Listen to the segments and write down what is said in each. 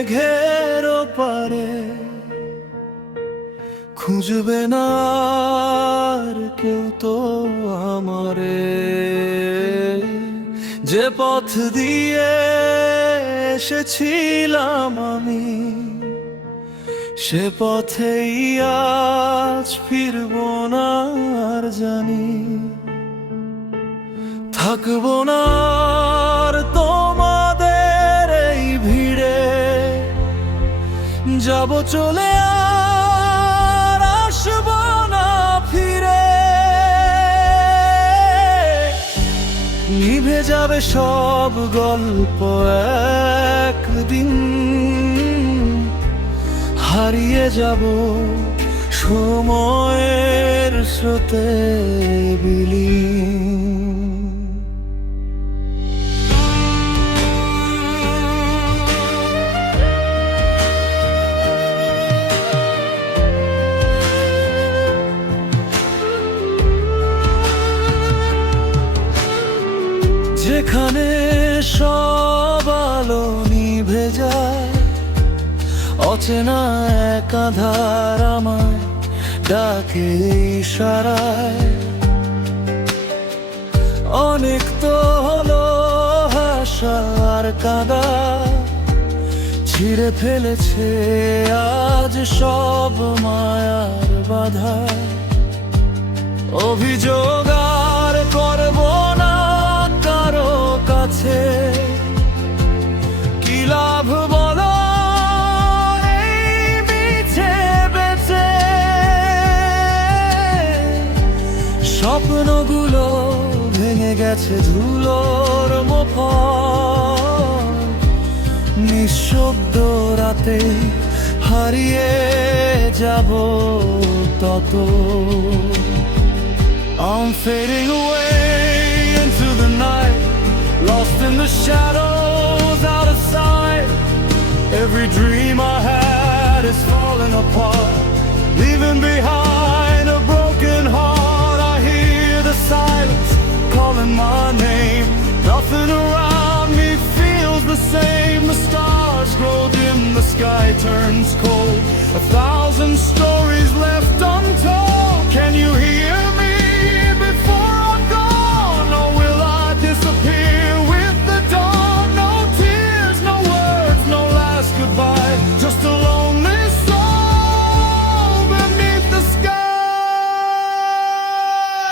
মেঘের ওপারে খুঁজবে না আর কেউ তো আমারে। যে পথ দিয়ে এসেছিলাম আমি, সে পথেই আজ ফিরবো না আর জানি। থাকবো না আর তোমাদের এই ভিড়ে, যাব চলে আর আসবো না ফিরে। নিভে যাবে সব গল্প একদিন, হারিয়ে যাব সময়ের স্রোতে বিলীন। যেখানে সব আলো নিভে যায়, অচেনা এক আঁধার আমায় ডাকে ইশারায়। অনেক তো হলো হাসা আর কাঁদা, ছিঁড়ে ফেলেছে আজ সব মায়ার বাধা। অভিযোগ আর করবো না কারো কাছে, কি লাভ বলো এই মিছে বেঁচে। স্বপ্নগুলো ভেঙে গেছে ধুলোর মুখর, নিঃশব্দ রাতে হারিয়ে যাব তত। I'm fading away into the night, lost in the shadows, out of sight. Every dream I had is falling apart, leaving behind a broken heart. I hear the silence calling my name, nothing around me feels the same. The stars grow dim, the sky turns cold, 1,000 stories left untold. Can you hear me? Just a lonely soul beneath the sky.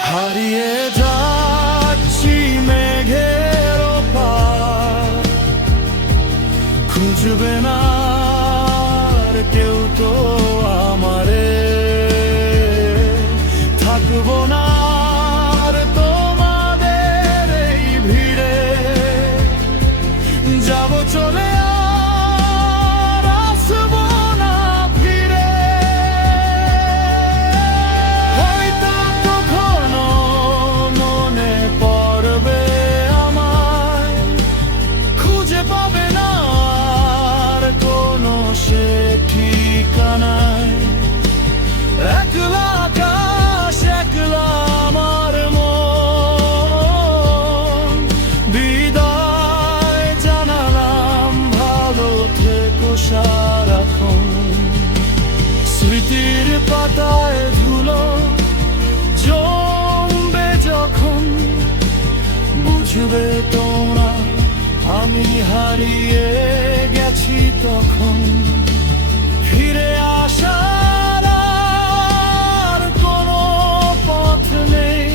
হারিয়ে যাচ্ছি মেঘের ওপার, খুঁজবে না আর কেউ তো আমারে। থাকবো না আর তোমাদের এই ভিড়ে, যাব চলে ঠিকানায়। একলা আকাশ, একলা আমার মন, বিদায় জানালাম, ভালো থেকো সারাক্ষণ। স্মৃতির পাতায় ধুলো জমবে যখন, বুঝবে তোমরা আমি হারিয়ে গেছি তখন। ফিরে আসার আর কোনো পথ নেই,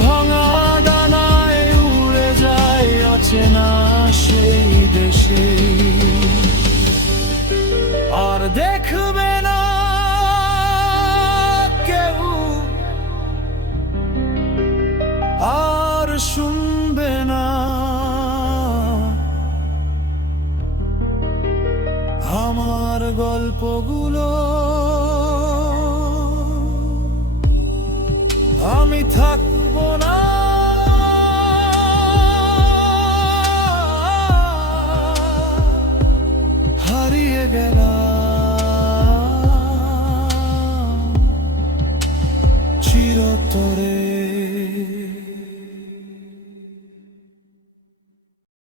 ভাঙা ডানায় উড়ে যায় অচেনা সেই দেশে। আর দেখবে না কেউ, আর শুনবে না আমার গল্পগুলো। আমি থাকবো না